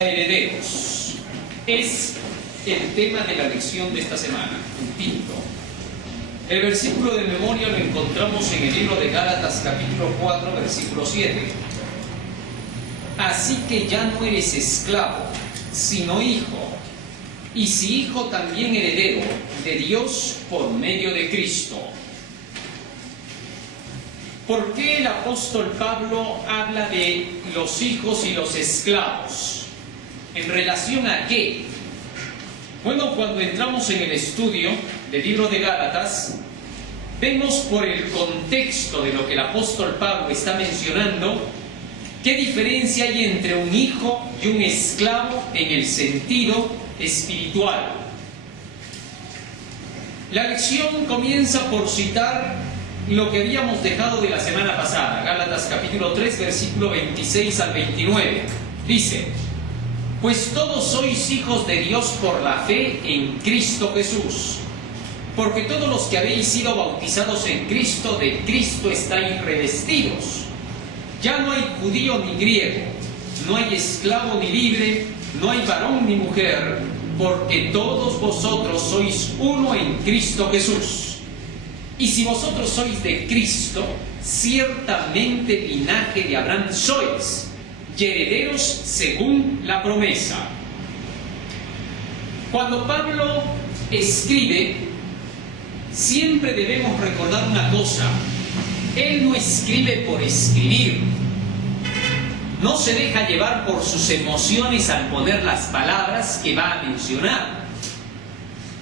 Herederos es el tema de la lección de esta semana, el quinto. El versículo de memoria lo encontramos en el libro de Gálatas capítulo 4 versículo 7. Así que ya no eres esclavo, sino hijo, y si hijo también heredero de Dios por medio de Cristo. ¿Por qué el apóstol Pablo habla de los hijos y los esclavos? ¿En relación a qué? Bueno, cuando entramos en el estudio del libro de Gálatas, vemos por el contexto de lo que el apóstol Pablo está mencionando, qué diferencia hay entre un hijo y un esclavo en el sentido espiritual. La lección comienza por citar lo que habíamos dejado de la semana pasada, Gálatas capítulo 3, versículo 26 al 29. Dice: pues todos sois hijos de Dios por la fe en Cristo Jesús. Porque todos los que habéis sido bautizados en Cristo, de Cristo estáis revestidos. Ya no hay judío ni griego, no hay esclavo ni libre, no hay varón ni mujer, porque todos vosotros sois uno en Cristo Jesús. Y si vosotros sois de Cristo, ciertamente linaje de Abraham sois, y herederos según la promesa. Cuando Pablo escribe, siempre debemos recordar una cosa: él no escribe por escribir, no se deja llevar por sus emociones al poner las palabras que va a mencionar.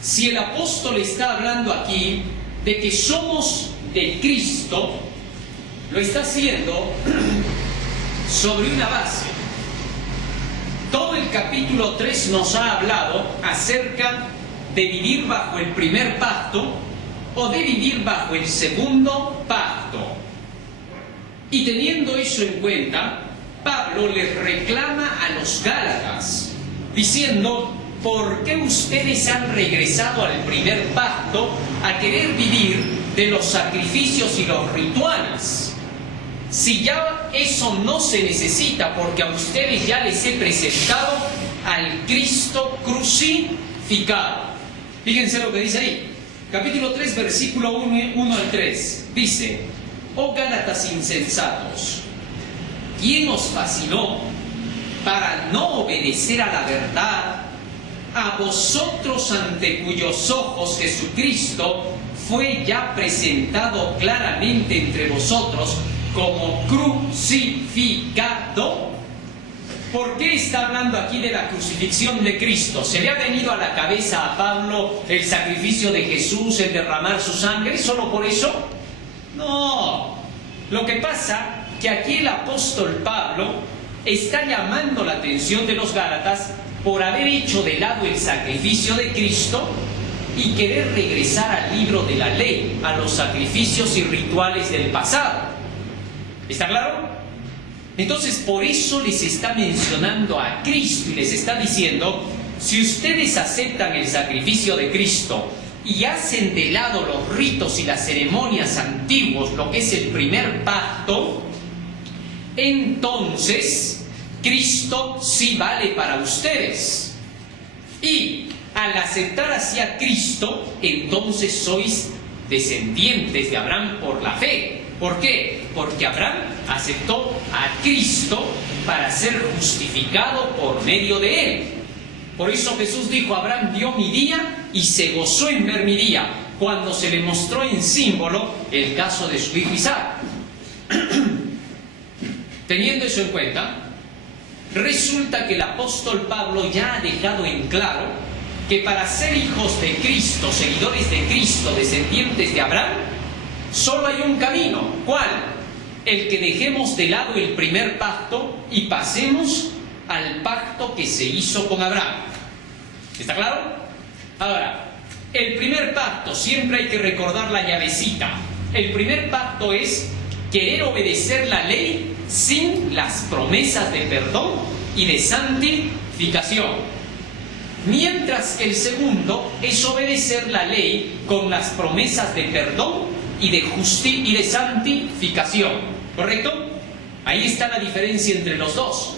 Si el apóstol está hablando aquí de que somos de Cristo, lo está haciendo sobre una base. Todo el capítulo 3 nos ha hablado acerca de vivir bajo el primer pacto o de vivir bajo el segundo pacto. Y teniendo eso en cuenta, Pablo les reclama a los Gálatas, diciendo: ¿por qué ustedes han regresado al primer pacto a querer vivir de los sacrificios y los rituales? Si ya eso no se necesita, porque a ustedes ya les he presentado al Cristo crucificado. Fíjense lo que dice ahí. Capítulo 3, versículo 1 al 3. Dice: oh Gálatas insensatos, ¿quién os fascinó para no obedecer a la verdad? A vosotros, ante cuyos ojos Jesucristo fue ya presentado claramente entre vosotros como crucificado. ¿Por qué está hablando aquí de la crucifixión de Cristo? ¿Se le ha venido a la cabeza a Pablo el sacrificio de Jesús, el derramar su sangre, solo por eso? No. Lo que pasa que aquí el apóstol Pablo está llamando la atención de los Gálatas por haber hecho de lado el sacrificio de Cristo y querer regresar al libro de la ley, a los sacrificios y rituales del pasado. ¿Está claro? Entonces, por eso les está mencionando a Cristo y les está diciendo: si ustedes aceptan el sacrificio de Cristo y hacen de lado los ritos y las ceremonias antiguos, lo que es el primer pacto, entonces Cristo sí vale para ustedes. Y al aceptar así a Cristo, entonces sois descendientes de Abraham por la fe. ¿Por qué? Porque Abraham aceptó a Cristo para ser justificado por medio de él. Por eso Jesús dijo: Abraham vio mi día y se gozó en ver mi día, cuando se le mostró en símbolo el caso de su hijo Isaac. Teniendo eso en cuenta, resulta que el apóstol Pablo ya ha dejado en claro que para ser hijos de Cristo, seguidores de Cristo, descendientes de Abraham, solo hay un camino. ¿Cuál? El que dejemos de lado el primer pacto y pasemos al pacto que se hizo con Abraham. ¿Está claro? Ahora, el primer pacto, siempre hay que recordar la llavecita. El primer pacto es querer obedecer la ley sin las promesas de perdón y de santificación. Mientras que el segundo es obedecer la ley con las promesas de perdón y de santificación. ¿Correcto? Ahí está la diferencia entre los dos.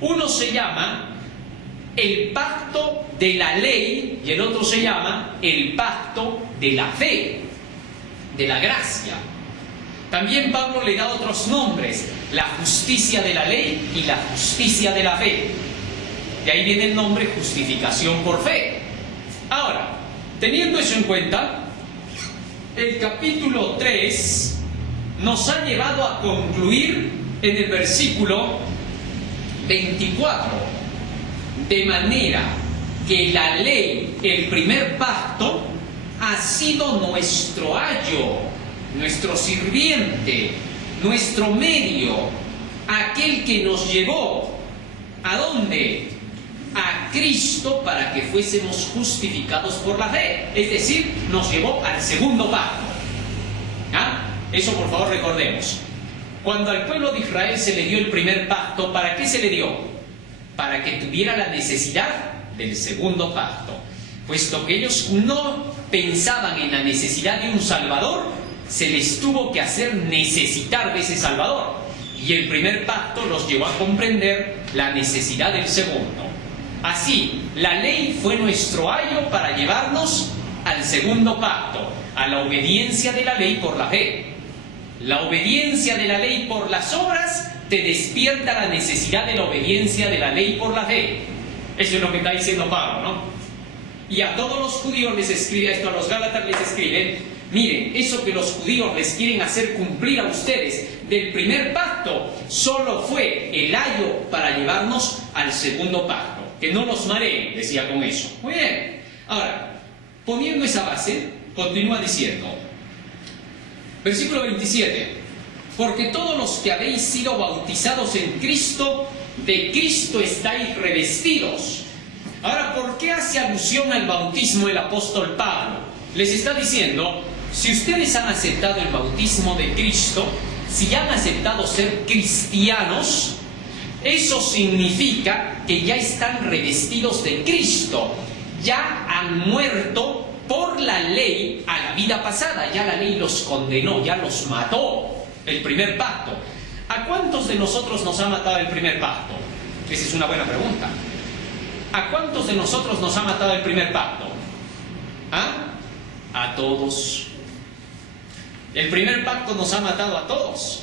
Uno se llama el pacto de la ley y el otro se llama el pacto de la fe, de la gracia. También Pablo le da otros nombres, la justicia de la ley y la justicia de la fe. De ahí viene el nombre justificación por fe. Ahora, teniendo eso en cuenta, el capítulo 3 nos ha llevado a concluir en el versículo 24. De manera que la ley, el primer pacto, ha sido nuestro ayo, nuestro sirviente, nuestro medio, aquel que nos llevó, ¿a dónde? A Cristo, para que fuésemos justificados por la fe. Es decir, nos llevó al segundo pacto. ¿Ah? Eso por favor recordemos. Cuando al pueblo de Israel se le dio el primer pacto, ¿para qué se le dio? Para que tuviera la necesidad del segundo pacto. Puesto que ellos no pensaban en la necesidad de un Salvador, se les tuvo que hacer necesitar de ese Salvador. Y el primer pacto los llevó a comprender la necesidad del segundo. Así, la ley fue nuestro ayo para llevarnos al segundo pacto, a la obediencia de la ley por la fe. La obediencia de la ley por las obras te despierta la necesidad de la obediencia de la ley por la fe. Eso es lo que está diciendo Pablo, ¿no? Y a todos los judíos les escribe esto, a los gálatas les escribe: miren, eso que los judíos les quieren hacer cumplir a ustedes del primer pacto, solo fue el ayo para llevarnos al segundo pacto. Que no los mareen, decía con eso. Muy bien. Ahora, poniendo esa base, continúa diciendo, versículo 27, porque todos los que habéis sido bautizados en Cristo, de Cristo estáis revestidos. Ahora, ¿por qué hace alusión al bautismo el apóstol Pablo? Les está diciendo, si ustedes han aceptado el bautismo de Cristo, si han aceptado ser cristianos, eso significa que ya están revestidos de Cristo, ya han muerto por la ley a la vida pasada, ya la ley los condenó, ya los mató, el primer pacto. ¿A cuántos de nosotros nos ha matado el primer pacto? Esa es una buena pregunta. ¿A cuántos de nosotros nos ha matado el primer pacto? ¿Ah? A todos. El primer pacto nos ha matado a todos.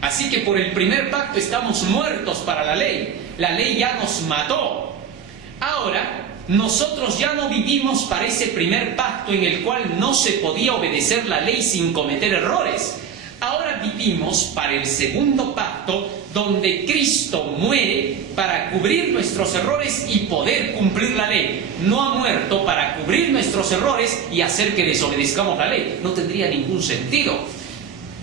Así que por el primer pacto estamos muertos para la ley. La ley ya nos mató. Ahora, nosotros ya no vivimos para ese primer pacto en el cual no se podía obedecer la ley sin cometer errores. Ahora vivimos para el segundo pacto, donde Cristo muere para cubrir nuestros errores y poder cumplir la ley. No ha muerto para cubrir nuestros errores y hacer que desobedezcamos la ley. No tendría ningún sentido.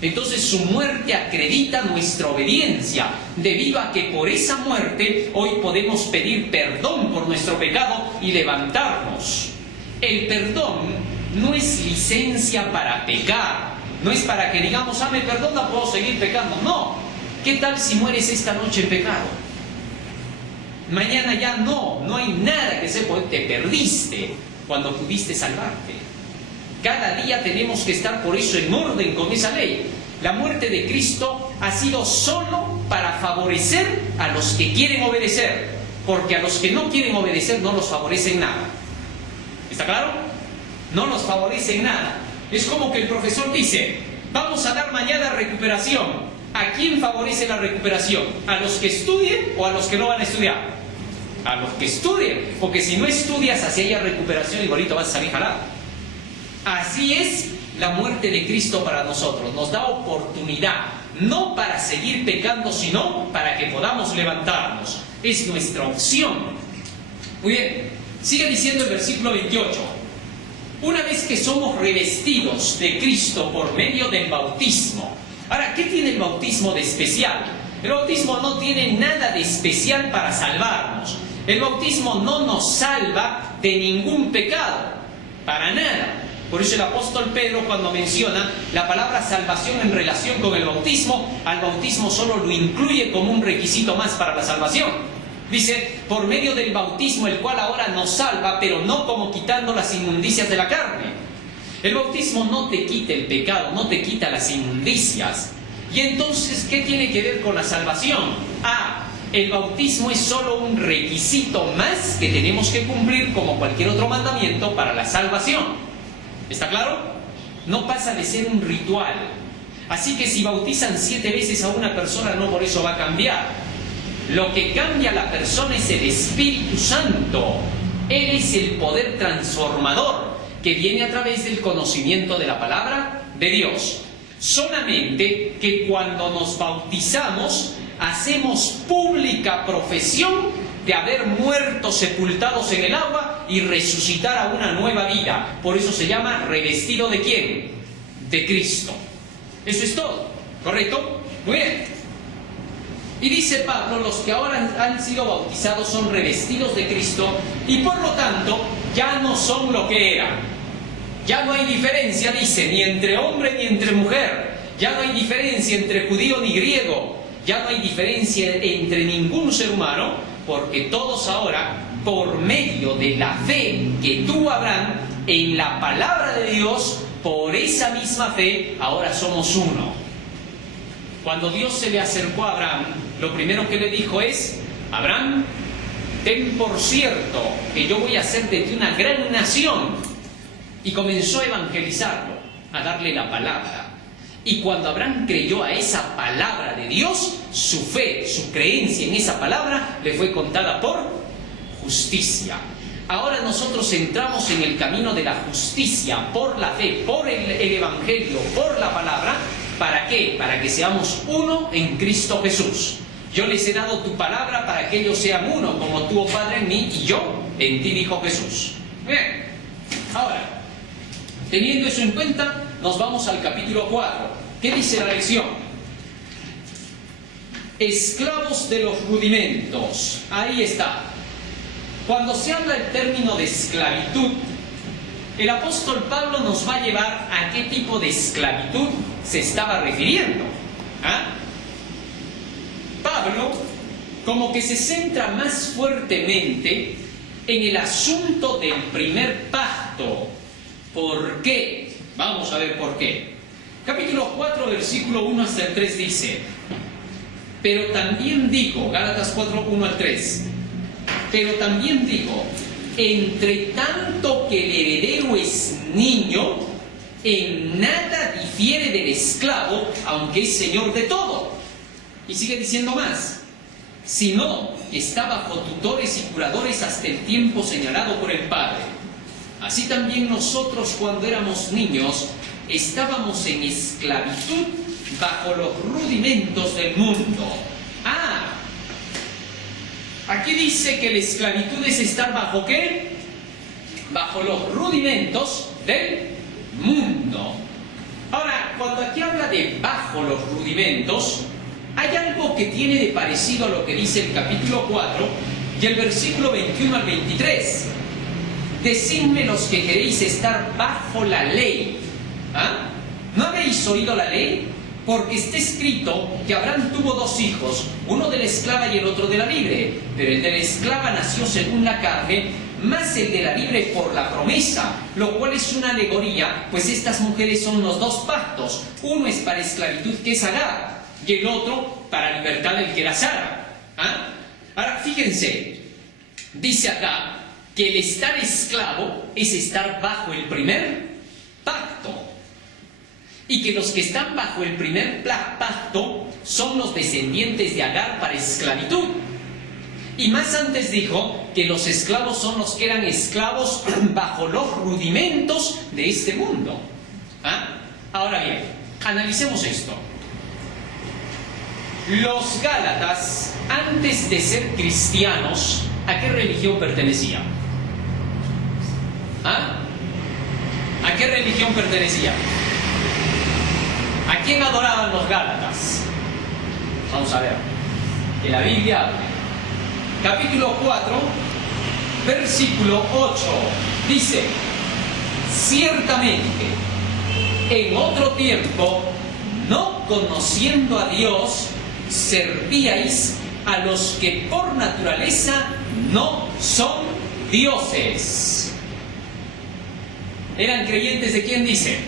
Entonces su muerte acredita nuestra obediencia, debido a que por esa muerte hoy podemos pedir perdón por nuestro pecado y levantarnos. El perdón no es licencia para pecar, no es para que digamos, me perdona, puedo seguir pecando. No. ¿Qué tal si mueres esta noche en pecado? Mañana ya no hay nada que sepa, te perdiste cuando pudiste salvarte. Cada día tenemos que estar por eso en orden con esa ley. La muerte de Cristo ha sido solo para favorecer a los que quieren obedecer, porque a los que no quieren obedecer no los favorece en nada. ¿Está claro? No los favorece en nada. Es como que el profesor dice, vamos a dar mañana recuperación. ¿A quién favorece la recuperación? ¿A los que estudien o a los que no van a estudiar? A los que estudien, porque si no estudias, así haya recuperación, igualito vas a salir jalado. Así es la muerte de Cristo para nosotros. Nos da oportunidad, no para seguir pecando, sino para que podamos levantarnos. Es nuestra opción. Muy bien, sigue diciendo el versículo 28. Una vez que somos revestidos de Cristo por medio del bautismo. Ahora, ¿qué tiene el bautismo de especial? El bautismo no tiene nada de especial para salvarnos. El bautismo no nos salva de ningún pecado, para nada. Por eso el apóstol Pedro, cuando menciona la palabra salvación en relación con el bautismo, al bautismo solo lo incluye como un requisito más para la salvación. Dice, por medio del bautismo, el cual ahora nos salva, pero no como quitando las inmundicias de la carne. El bautismo no te quita el pecado, no te quita las inmundicias. Y entonces, ¿qué tiene que ver con la salvación? El bautismo es solo un requisito más que tenemos que cumplir como cualquier otro mandamiento para la salvación. ¿Está claro? No pasa de ser un ritual. Así que si bautizan 7 veces a una persona, no por eso va a cambiar. Lo que cambia a la persona es el Espíritu Santo. Él es el poder transformador que viene a través del conocimiento de la palabra de Dios. Solamente que cuando nos bautizamos, hacemos pública profesión de haber muerto sepultados en el agua y resucitar a una nueva vida. Por eso se llama revestido ¿de quién? De Cristo. Eso es todo, ¿correcto? Muy bien. Y dice Pablo, los que ahora han sido bautizados son revestidos de Cristo y por lo tanto ya no son lo que eran. Ya no hay diferencia, dice, ni entre hombre ni entre mujer. Ya no hay diferencia entre judío ni griego. Ya no hay diferencia entre ningún ser humano, porque todos ahora, por medio de la fe que tuvo Abraham en la palabra de Dios, por esa misma fe, ahora somos uno. Cuando Dios se le acercó a Abraham, lo primero que le dijo es: Abraham, ten por cierto que yo voy a hacer de ti una gran nación. Y comenzó a evangelizarlo, a darle la palabra. Y cuando Abraham creyó a esa palabra de Dios, su fe, su creencia en esa palabra le fue contada por justicia. Ahora nosotros entramos en el camino de la justicia por la fe, por el Evangelio, por la palabra. ¿Para qué? Para que seamos uno en Cristo Jesús. Yo les he dado tu palabra para que ellos sean uno, como tú, oh Padre, en mí y yo en ti, dijo Jesús. Bien, ahora, teniendo eso en cuenta, nos vamos al capítulo 4. ¿Qué dice la lección? Esclavos de los rudimentos. Ahí está. Cuando se habla del término de esclavitud, el apóstol Pablo nos va a llevar a qué tipo de esclavitud se estaba refiriendo. Pablo como que se centra más fuertemente en el asunto del primer pacto. ¿Por qué? Vamos a ver por qué. Capítulo 4, versículo 1 hasta el 3 dice: pero también digo, Gálatas 4, 1 al 3, pero también digo, entre tanto que el heredero es niño, en nada difiere del esclavo, aunque es señor de todo. Y sigue diciendo más: sino que está bajo tutores y curadores hasta el tiempo señalado por el Padre. Así también nosotros, cuando éramos niños, estábamos en esclavitud bajo los rudimentos del mundo. Aquí dice que la esclavitud es estar bajo ¿qué? Bajo los rudimentos del mundo. Ahora, cuando aquí habla de bajo los rudimentos, hay algo que tiene de parecido a lo que dice el capítulo 4 y el versículo 21 al 23. Decidme los que queréis estar bajo la ley. ¿No habéis oído la ley? Porque está escrito que Abraham tuvo 2 hijos, uno de la esclava y el otro de la libre. Pero el de la esclava nació según la carne, más el de la libre por la promesa, lo cual es una alegoría, pues estas mujeres son los 2 pactos. Uno es para esclavitud, que es Agar, y el otro para libertad, el que era Sara. Ahora, fíjense, dice acá que el estar esclavo es estar bajo el primer pacto. Y que los que están bajo el primer pacto son los descendientes de Agar para esclavitud. Y más antes dijo que los esclavos son los que eran esclavos bajo los rudimentos de este mundo. Ahora bien, analicemos esto. Los Gálatas, antes de ser cristianos, ¿a qué religión pertenecían? ¿A qué religión pertenecían? ¿A quién adoraban los Gálatas? Vamos a ver. Que la Biblia habla. Capítulo 4, versículo 8. Dice: ciertamente, en otro tiempo, no conociendo a Dios, servíais a los que por naturaleza no son dioses. ¿Eran creyentes de quién dice?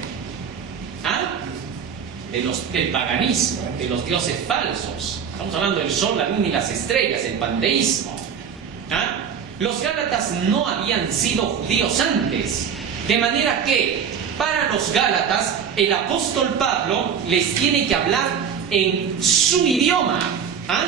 Del paganismo, de los dioses falsos. Estamos hablando del sol, la luna y las estrellas, el panteísmo. ¿Ah? Los Gálatas no habían sido judíos antes, de manera que para los Gálatas el apóstol Pablo les tiene que hablar en su idioma. ¿Ah?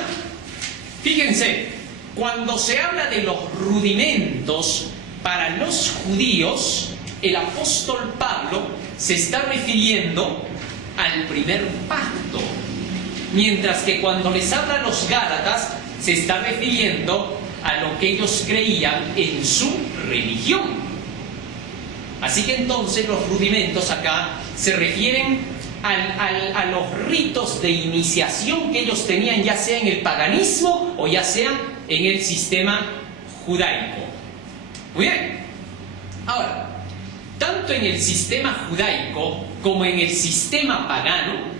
Fíjense, cuando se habla de los rudimentos para los judíos, el apóstol Pablo se está refiriendo al primer pacto, mientras que cuando les habla a los Gálatas se está refiriendo a lo que ellos creían en su religión. Así que entonces los rudimentos acá se refieren a los ritos de iniciación que ellos tenían, ya sea en el paganismo o ya sea en el sistema judaico. Muy bien. Ahora, tanto en el sistema judaico como en el sistema pagano,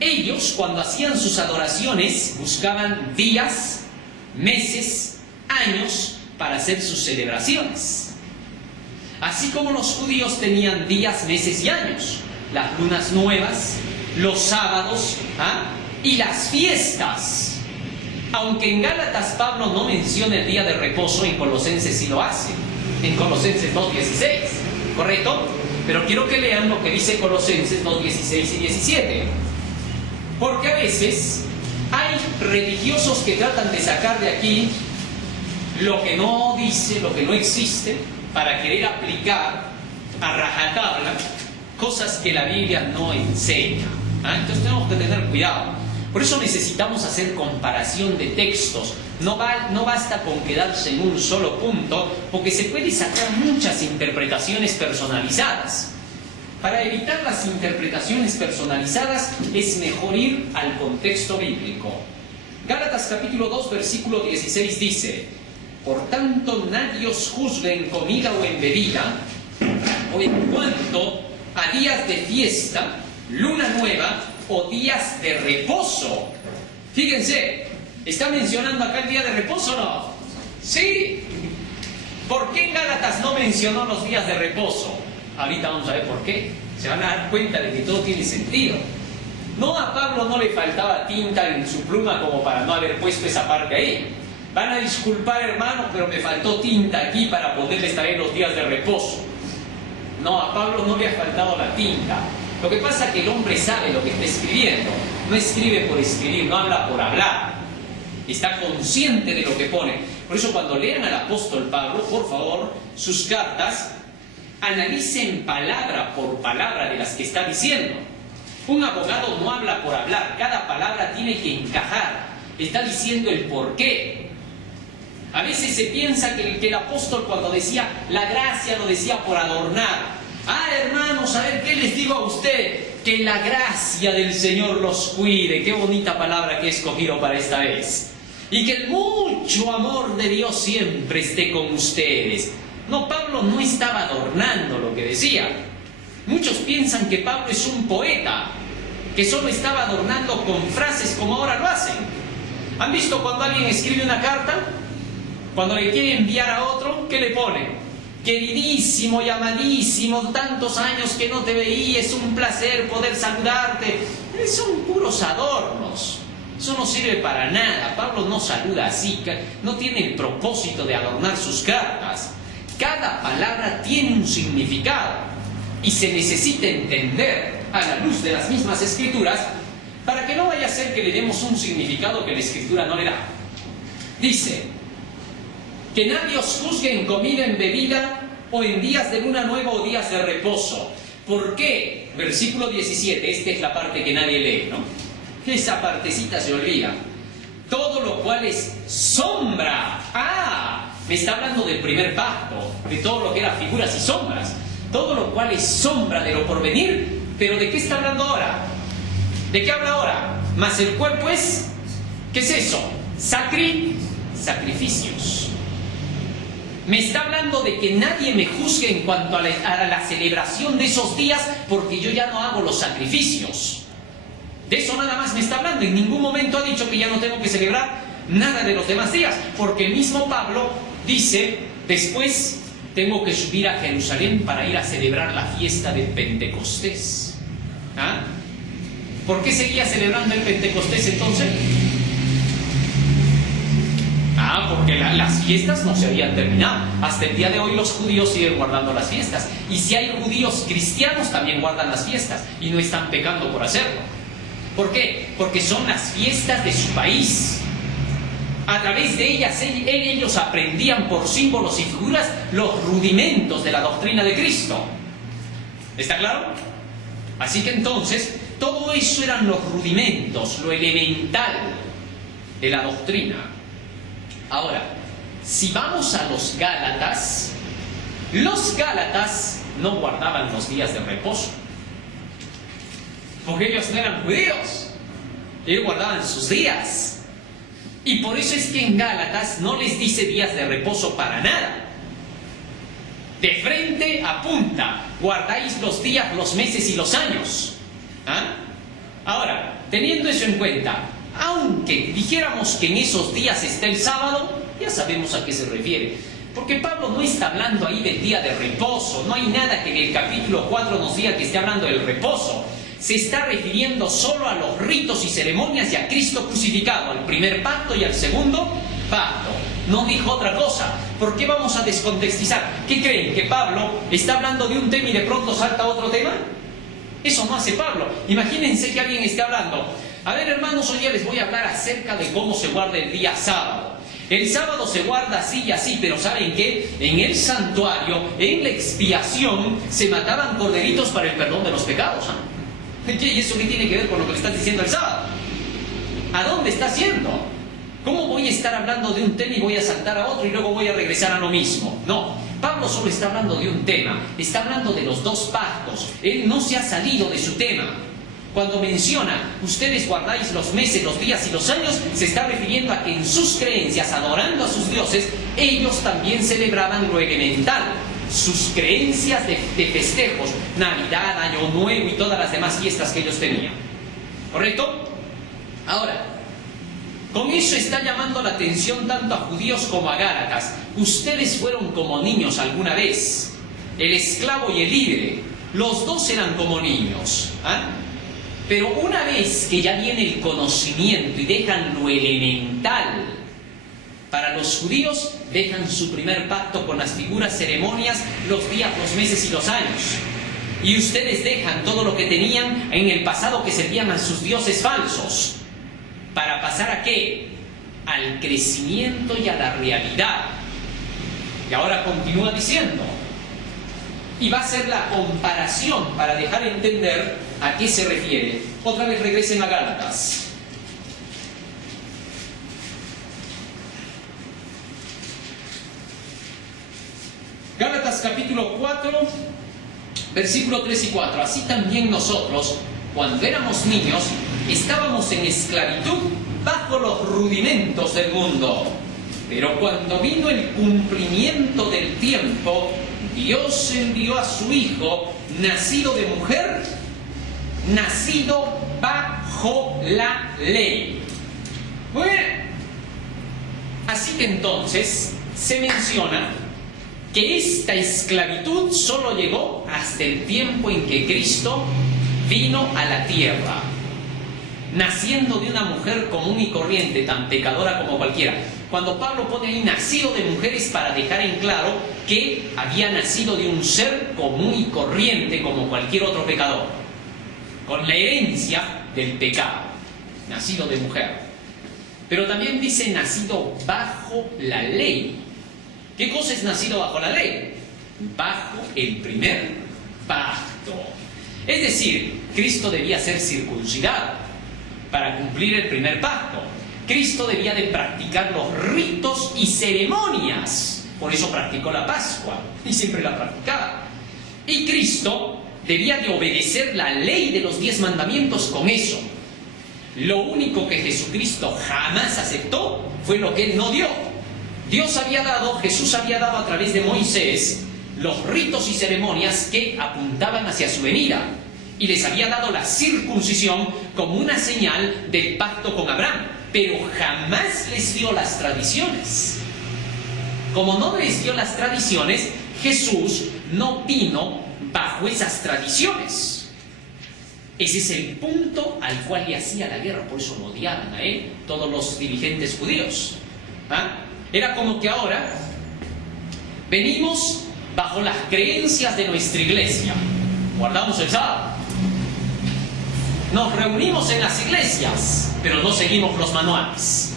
ellos cuando hacían sus adoraciones buscaban días, meses, años para hacer sus celebraciones. Así como los judíos tenían días, meses y años, las lunas nuevas, los sábados, y las fiestas. Aunque en Gálatas Pablo no menciona el día de reposo, en Colosenses sí lo hace, en Colosenses 2:16, ¿correcto? Pero quiero que lean lo que dice Colosenses 2:16 y 17, porque a veces hay religiosos que tratan de sacar de aquí lo que no dice, lo que no existe, para querer aplicar a rajatabla cosas que la Biblia no enseña. Entonces tenemos que tener cuidado. Por eso necesitamos hacer comparación de textos. No basta con quedarse en un solo punto, porque se puede sacar muchas interpretaciones personalizadas. Para evitar las interpretaciones personalizadas es mejor ir al contexto bíblico. Gálatas capítulo 2 versículo 16 dice: por tanto nadie os juzgue en comida o en bebida, o en cuanto a días de fiesta, luna nueva o días de reposo. Fíjense, ¿está mencionando acá el día de reposo o no? Sí. ¿Por qué en Gálatas no mencionó los días de reposo? Ahorita vamos a ver por qué. Se van a dar cuenta de que todo tiene sentido. No, a Pablo no le faltaba tinta en su pluma como para no haber puesto esa parte ahí. Van a disculpar, hermano, pero me faltó tinta aquí para poderles traer los días de reposo. No, a Pablo no le ha faltado la tinta. Lo que pasa es que el hombre sabe lo que está escribiendo. No escribe por escribir, no habla por hablar. Está consciente de lo que pone. Por eso cuando lean al apóstol Pablo, por favor, sus cartas, analicen palabra por palabra de las que está diciendo. Un abogado no habla por hablar. Cada palabra tiene que encajar. Está diciendo el porqué. A veces se piensa que el apóstol cuando decía la gracia lo decía por adornar. Hermanos, a ver, ¿qué les digo a usted? Que la gracia del Señor los cuide. Qué bonita palabra que he escogido para esta vez. Y que el mucho amor de Dios siempre esté con ustedes. No, Pablo no estaba adornando lo que decía. Muchos piensan que Pablo es un poeta, que solo estaba adornando con frases como ahora lo hacen. ¿Han visto cuando alguien escribe una carta? Cuando le quiere enviar a otro, ¿qué le pone? Queridísimo y amadísimo, tantos años que no te veía, es un placer poder saludarte. Son puros adornos. Eso no sirve para nada. Pablo no saluda así, no tiene el propósito de adornar sus cartas. Cada palabra tiene un significado y se necesita entender a la luz de las mismas escrituras para que no vaya a ser que le demos un significado que la escritura no le da. Dice: que nadie os juzgue en comida, en bebida, o en días de luna nueva o días de reposo. ¿Por qué? Versículo 17, esta es la parte que nadie lee, ¿no? Esa partecita se olvida. Todo lo cual es sombra. Me está hablando del primer pacto, de todo lo que era figuras y sombras. Todo lo cual es sombra de lo porvenir. ¿Pero de qué está hablando ahora? ¿De qué habla ahora? Más el cuerpo es... ¿Qué es eso? Sacrificios. Me está hablando de que nadie me juzgue en cuanto a la celebración de esos días, porque yo ya no hago los sacrificios. De eso nada más me está hablando. En ningún momento ha dicho que ya no tengo que celebrar nada de los demás días, porque el mismo Pablo dice, después tengo que subir a Jerusalén para ir a celebrar la fiesta del Pentecostés. ¿Por qué seguía celebrando el Pentecostés entonces? Porque las fiestas no se habían terminado. Hasta el día de hoy los judíos siguen guardando las fiestas. Y si hay judíos cristianos también guardan las fiestas y no están pecando por hacerlo. ¿Por qué? Porque son las fiestas de su país. A través de ellas ellos aprendían por símbolos y figuras los rudimentos de la doctrina de Cristo. ¿Está claro? Así que entonces, todo eso eran los rudimentos, lo elemental de la doctrina. Ahora, si vamos a los Gálatas no guardaban los días de reposo. Porque ellos no eran judíos. Ellos guardaban sus días. Y por eso es que en Gálatas no les dice días de reposo para nada. De frente apunta, guardáis los días, los meses y los años. ¿Ah? Ahora, teniendo eso en cuenta, aunque dijéramos que en esos días está el sábado, ya sabemos a qué se refiere. Porque Pablo no está hablando ahí del día de reposo. No hay nada que en el capítulo 4 nos diga que esté hablando del reposo. Se está refiriendo solo a los ritos y ceremonias y a Cristo crucificado, al primer pacto y al segundo pacto. No dijo otra cosa. ¿Por qué vamos a descontextizar? ¿Qué creen? ¿Que Pablo está hablando de un tema y de pronto salta a otro tema? Eso no hace Pablo. Imagínense que alguien esté hablando. A ver, hermanos, hoy día les voy a hablar acerca de cómo se guarda el día sábado. El sábado se guarda así y así, pero ¿saben qué? En el santuario, en la expiación, se mataban corderitos para el perdón de los pecados. ¿Y eso qué tiene que ver con lo que le estás diciendo el sábado? ¿A dónde estás yendo? ¿Cómo voy a estar hablando de un tema y voy a saltar a otro y luego voy a regresar a lo mismo? No, Pablo solo está hablando de un tema, está hablando de los dos pactos. Él no se ha salido de su tema. Cuando menciona, ustedes guardáis los meses, los días y los años, se está refiriendo a que en sus creencias, adorando a sus dioses, ellos también celebraban lo elemental. Sus creencias de festejos, Navidad, Año Nuevo y todas las demás fiestas que ellos tenían. ¿Correcto? Ahora, con eso está llamando la atención tanto a judíos como a gálatas. Ustedes fueron como niños alguna vez. El esclavo y el libre, los dos eran como niños. Pero una vez que ya viene el conocimiento y dejan lo elemental, para los judíos dejan su primer pacto con las figuras, ceremonias, los días, los meses y los años. Y ustedes dejan todo lo que tenían en el pasado que servían a sus dioses falsos. ¿Para pasar a qué? Al crecimiento y a la realidad. Y ahora continúa diciendo. Y va a ser la comparación para dejar entender a qué se refiere. Otra vez regresen a Gálatas. Gálatas capítulo 4, versículo 3 y 4. Así también nosotros, cuando éramos niños, estábamos en esclavitud bajo los rudimentos del mundo. Pero cuando vino el cumplimiento del tiempo, Dios envió a su Hijo, nacido de mujer, nacido bajo la ley. Muy bien. Así que entonces se menciona que esta esclavitud solo llegó hasta el tiempo en que Cristo vino a la tierra, naciendo de una mujer común y corriente, tan pecadora como cualquiera. Cuando Pablo pone ahí nacido de mujeres, para dejar en claro que había nacido de un ser común y corriente como cualquier otro pecador, con la herencia del pecado, nacido de mujer. Pero también dice nacido bajo la ley. ¿Qué cosa es nacido bajo la ley? Bajo el primer pacto. Es decir, Cristo debía ser circuncidado para cumplir el primer pacto. Cristo debía de practicar los ritos y ceremonias. Por eso practicó la Pascua y siempre la practicaba. Y Cristo debía de obedecer la ley de los 10 mandamientos con eso. Lo único que Jesucristo jamás aceptó fue lo que Él no dio. Jesús había dado a través de Moisés los ritos y ceremonias que apuntaban hacia su venida. Y les había dado la circuncisión como una señal del pacto con Abraham. Pero jamás les dio las tradiciones. Como no les dio las tradiciones, Jesús no vino bajo esas tradiciones. Ese es el punto al cual le hacía la guerra. Por eso lo odiaban a él todos los dirigentes judíos. Era como que ahora venimos bajo las creencias de nuestra iglesia. Guardamos el sábado. Nos reunimos en las iglesias, pero no seguimos los manuales.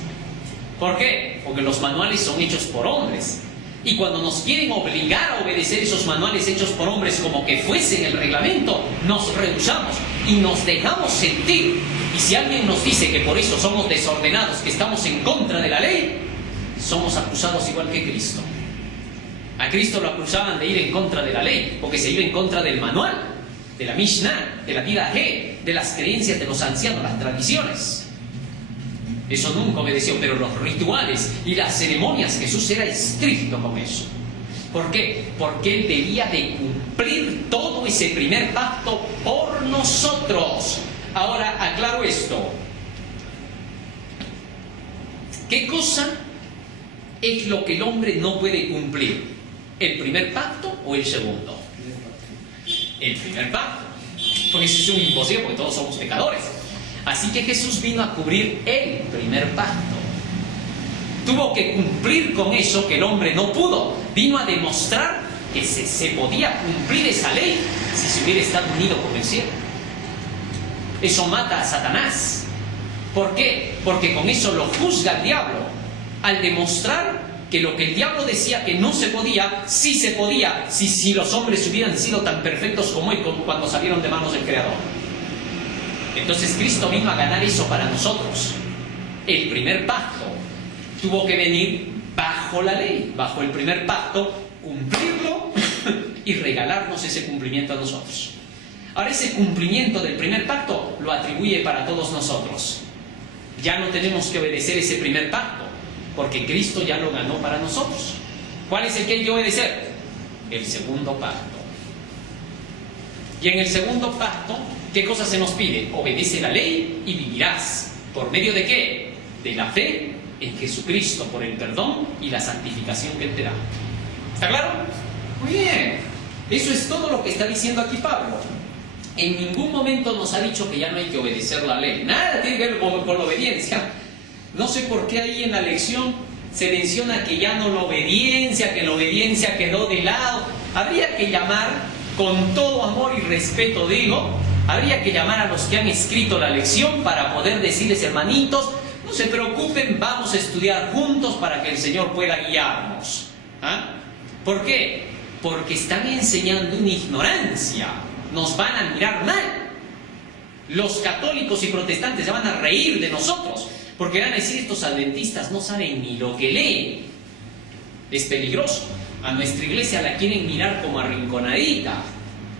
¿Por qué? Porque los manuales son hechos por hombres. Y cuando nos quieren obligar a obedecer esos manuales hechos por hombres como que fuesen el reglamento, nos rehusamos y nos dejamos sentir. Y si alguien nos dice que por eso somos desordenados, que estamos en contra de la ley, somos acusados igual que Cristo. A Cristo lo acusaban de ir en contra de la ley, porque se iba en contra del manual, de la Mishnah, de la vida G, de las creencias de los ancianos, las tradiciones. Eso nunca obedeció, pero los rituales y las ceremonias, Jesús era estricto con eso. ¿Por qué? Porque Él debía de cumplir todo ese primer pacto por nosotros. Ahora aclaro esto. ¿Qué cosa es lo que el hombre no puede cumplir? ¿El primer pacto o el segundo? El primer pacto. Porque eso es un imposible, porque todos somos pecadores. Así que Jesús vino a cubrir el primer pacto. Tuvo que cumplir con eso que el hombre no pudo. Vino a demostrar que se podía cumplir esa ley si se hubiera estado unido con el cielo. Eso mata a Satanás. ¿Por qué? Porque con eso lo juzga el diablo. Al demostrar que lo que el diablo decía que no se podía, sí se podía, si los hombres hubieran sido tan perfectos como él cuando salieron de manos del Creador. Entonces Cristo vino a ganar eso para nosotros. El primer pacto tuvo que venir bajo la ley, bajo el primer pacto, cumplirlo y regalarnos ese cumplimiento a nosotros. Ahora ese cumplimiento del primer pacto lo atribuye para todos nosotros. Ya no tenemos que obedecer ese primer pacto, porque Cristo ya lo ganó para nosotros. ¿Cuál es el que hay que obedecer? El segundo pacto. Y en el segundo pacto, ¿qué cosa se nos pide? Obedece la ley y vivirás. ¿Por medio de qué? De la fe en Jesucristo, por el perdón y la santificación que Él te da. ¿Está claro? Muy bien. Eso es todo lo que está diciendo aquí Pablo. En ningún momento nos ha dicho que ya no hay que obedecer la ley. Nada tiene que ver con la obediencia. No sé por qué ahí en la lección se menciona que ya no la obediencia, que la obediencia quedó de lado. Habría que llamar, con todo amor y respeto digo, habría que llamar a los que han escrito la lección para poder decirles, hermanitos, no se preocupen, vamos a estudiar juntos para que el Señor pueda guiarnos. ¿Ah? ¿Por qué? Porque están enseñando una ignorancia. Nos van a mirar mal. Los católicos y protestantes se van a reír de nosotros, porque van a decir, estos adventistas no saben ni lo que leen. Es peligroso. A nuestra iglesia la quieren mirar como arrinconadita.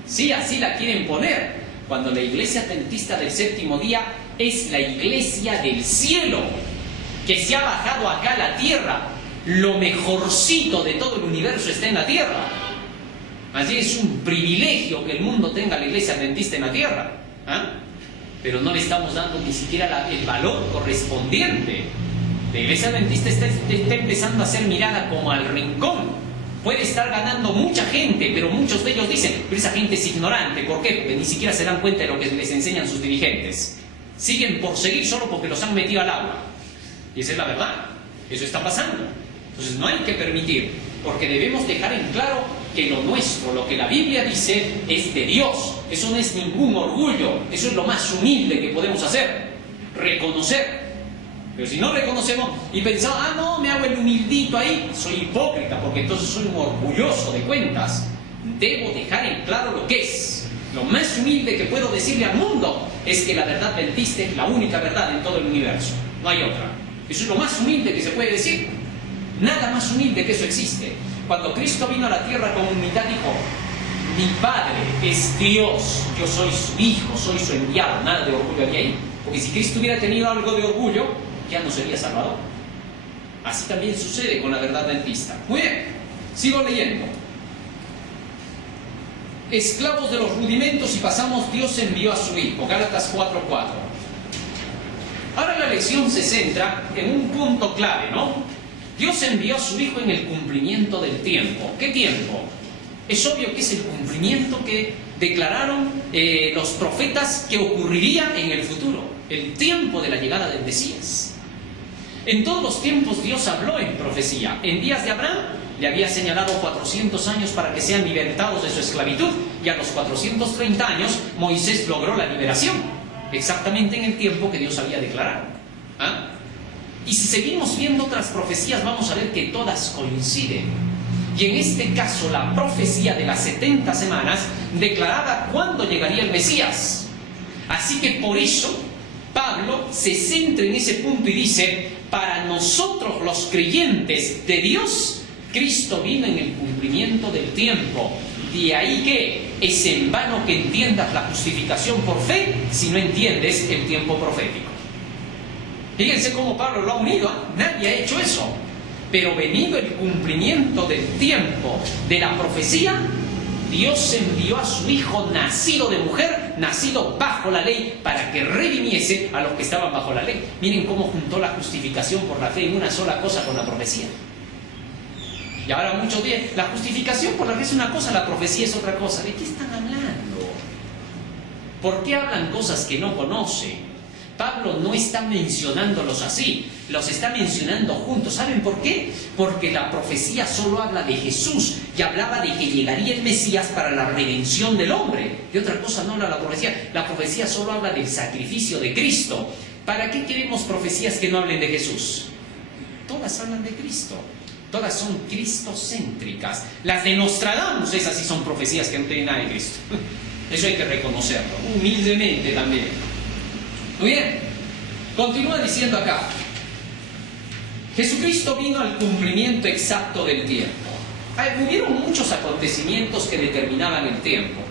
Sí, así la quieren poner. Cuando la iglesia adventista del séptimo día es la iglesia del cielo, que se ha bajado acá a la tierra. Lo mejorcito de todo el universo está en la tierra. Así es un privilegio que el mundo tenga la iglesia adventista en la tierra. ¿Ah? Pero no le estamos dando ni siquiera el valor correspondiente. La iglesia adventista está empezando a ser mirada como al rincón. Puede estar ganando mucha gente, pero muchos de ellos dicen, pero esa gente es ignorante. ¿Por qué? Porque ni siquiera se dan cuenta de lo que les enseñan sus dirigentes. Siguen por seguir solo porque los han metido al agua. Y esa es la verdad. Eso está pasando. Entonces no hay que permitir, porque debemos dejar en claro que lo nuestro, lo que la Biblia dice, es de Dios. Eso no es ningún orgullo. Eso es lo más humilde que podemos hacer. Reconocer. Pero si no reconocemos y pensamos, no, me hago el humildito ahí, soy hipócrita, porque entonces soy un orgulloso de cuentas. Debo dejar en claro lo que es. Lo más humilde que puedo decirle al mundo es que la verdad adventista es la única verdad en todo el universo. No hay otra. Eso es lo más humilde que se puede decir. Nada más humilde que eso existe. Cuando Cristo vino a la tierra con humildad dijo, mi Padre es Dios, yo soy su Hijo, soy su enviado. Nada de orgullo había ahí. Porque si Cristo hubiera tenido algo de orgullo, ya no sería Salvador. Así también sucede con la verdad adventista. Muy bien, sigo leyendo. Esclavos de los rudimentos y pasamos, Dios envió a su Hijo. Gálatas 4:4. Ahora la lección se centra en un punto clave, ¿no? Dios envió a su Hijo en el cumplimiento del tiempo. ¿Qué tiempo? Es obvio que es el cumplimiento que declararon los profetas que ocurriría en el futuro. El tiempo de la llegada del Mesías. En todos los tiempos Dios habló en profecía. En días de Abraham le había señalado 400 años para que sean libertados de su esclavitud, y a los 430 años Moisés logró la liberación, exactamente en el tiempo que Dios había declarado. ¿Ah? Y si seguimos viendo otras profecías, vamos a ver que todas coinciden. Y en este caso, la profecía de las 70 semanas declaraba cuándo llegaría el Mesías. Así que por eso Pablo se centra en ese punto y dice: para nosotros los creyentes de Dios, Cristo vino en el cumplimiento del tiempo. De ahí que es en vano que entiendas la justificación por fe si no entiendes el tiempo profético. Fíjense cómo Pablo lo ha unido, ¿eh? Nadie ha hecho eso. Pero venido el cumplimiento del tiempo de la profecía, Dios envió a su Hijo nacido de mujer, nacido bajo la ley, para que redimiese a los que estaban bajo la ley. Miren cómo juntó la justificación por la fe en una sola cosa con la profecía. Y ahora muchos dicen, la justificación por la fe es una cosa, la profecía es otra cosa. ¿De qué están hablando? ¿Por qué hablan cosas que no conocen? Pablo no está mencionándolos así, los está mencionando juntos. ¿Saben por qué? Porque la profecía solo habla de Jesús y hablaba de que llegaría el Mesías para la redención del hombre. De otra cosa no habla la profecía. La profecía solo habla del sacrificio de Cristo. ¿Para qué queremos profecías que no hablen de Jesús? Todas hablan de Cristo. Todas son cristocéntricas. Las de Nostradamus, esas sí son profecías que no tienen nada de Cristo. Eso hay que reconocerlo, humildemente también. Muy bien, continúa diciendo acá: Jesucristo vino al cumplimiento exacto del tiempo. Hubieron muchos acontecimientos que determinaban el tiempo,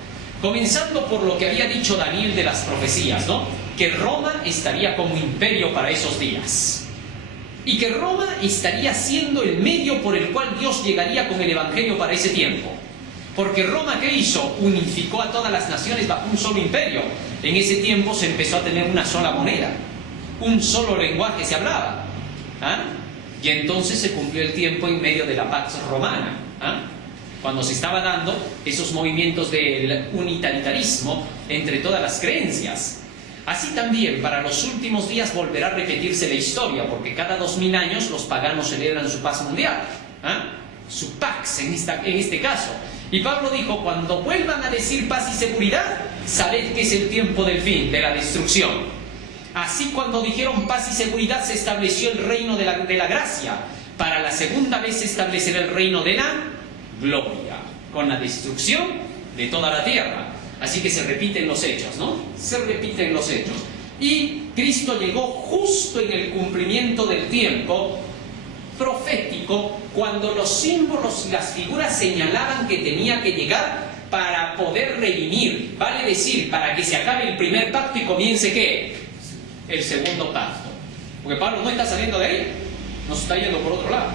comenzando por lo que había dicho Daniel de las profecías, ¿no? Que Roma estaría como imperio para esos días, y que Roma estaría siendo el medio por el cual Dios llegaría con el Evangelio para ese tiempo. Porque Roma, ¿qué hizo? Unificó a todas las naciones bajo un solo imperio. En ese tiempo se empezó a tener una sola moneda, un solo lenguaje se hablaba. ¿Ah? Y entonces se cumplió el tiempo en medio de la Pax Romana. ¿Ah? Cuando se estaba dando esos movimientos del unitarismo entre todas las creencias. Así también, para los últimos días volverá a repetirse la historia, porque cada 2000 años los paganos celebran su paz mundial. ¿Ah? Su Pax en este caso. Y Pablo dijo: cuando vuelvan a decir paz y seguridad, sabed que es el tiempo del fin, de la destrucción. Así, cuando dijeron paz y seguridad, se estableció el reino de la gracia. Para la segunda vez se establecerá el reino de la gloria, con la destrucción de toda la tierra. Así que se repiten los hechos, ¿no? Se repiten los hechos. Y Cristo llegó justo en el cumplimiento del tiempo profético, cuando los símbolos y las figuras señalaban que tenía que llegar para poder redimir, vale decir, para que se acabe el primer pacto y comience ¿qué? El segundo pacto. Porque Pablo no está saliendo de ahí, nos está yendo por otro lado.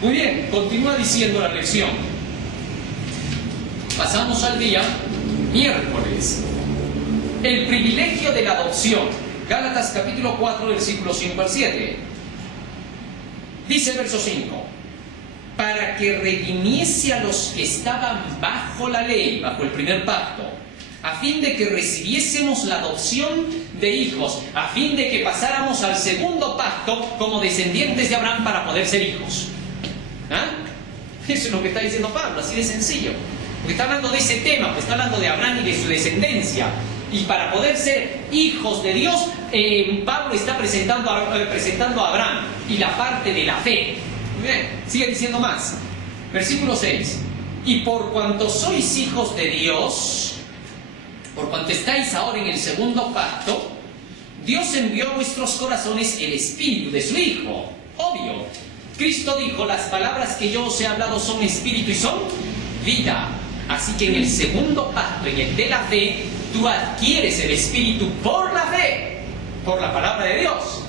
Muy bien, continúa diciendo la lección. Pasamos al día miércoles. El privilegio de la adopción. Gálatas capítulo 4, versículos 5 al 7. Dice el verso 5: para que redimiese a los que estaban bajo la ley, bajo el primer pacto, a fin de que recibiésemos la adopción de hijos, a fin de que pasáramos al segundo pacto como descendientes de Abraham para poder ser hijos. ¿Ah? Eso es lo que está diciendo Pablo, así de sencillo. Porque está hablando de ese tema, pues está hablando de Abraham y de su descendencia. Y para poder ser hijos de Dios, Pablo está presentando a Abraham y la parte de la fe. Bien, sigue diciendo más. Versículo 6. Y por cuanto sois hijos de Dios, por cuanto estáis ahora en el segundo pacto, Dios envió a vuestros corazones el espíritu de su Hijo. Obvio. Cristo dijo: las palabras que yo os he hablado son espíritu y son vida. Así que en el segundo pacto, en el de la fe, tú adquieres el espíritu por la fe, por la palabra de Dios.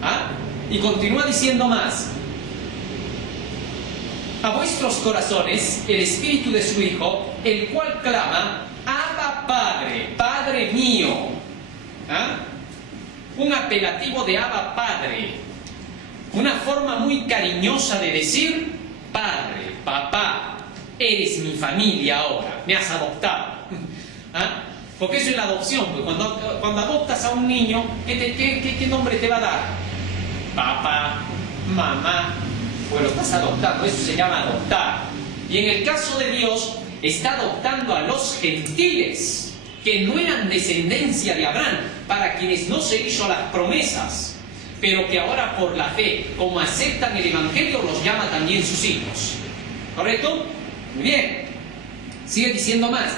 ¿Ah? Y continúa diciendo más: a vuestros corazones el espíritu de su Hijo, el cual clama: Abba Padre, Padre mío. ¿Ah? Un apelativo de Abba Padre, una forma muy cariñosa de decir: Padre, papá, eres mi familia ahora, me has adoptado. ¿Ah? Porque eso es la adopción, pues cuando adoptas a un niño, ¿qué nombre te va a dar? papá, mamá, pues lo estás adoptando, eso se llama adoptar. Y en el caso de Dios, está adoptando a los gentiles, que no eran descendencia de Abraham, para quienes no se hizo las promesas, pero que ahora por la fe, como aceptan el Evangelio, los llama también sus hijos. ¿Correcto? Muy bien. Sigue diciendo más.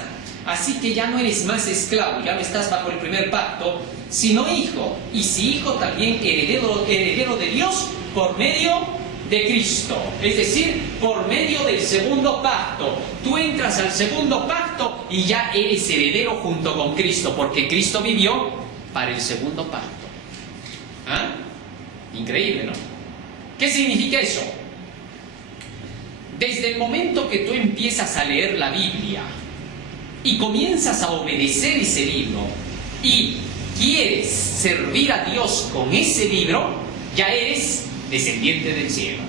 Así que ya no eres más esclavo, ya no estás bajo el primer pacto, sino hijo. Y si hijo, también heredero de Dios por medio de Cristo. Es decir, por medio del segundo pacto. Tú entras al segundo pacto y ya eres heredero junto con Cristo, porque Cristo vivió para el segundo pacto. ¿Ah? Increíble, ¿no? ¿Qué significa eso? Desde el momento que tú empiezas a leer la Biblia y comienzas a obedecer ese libro y quieres servir a Dios con ese libro, ya eres descendiente del cielo.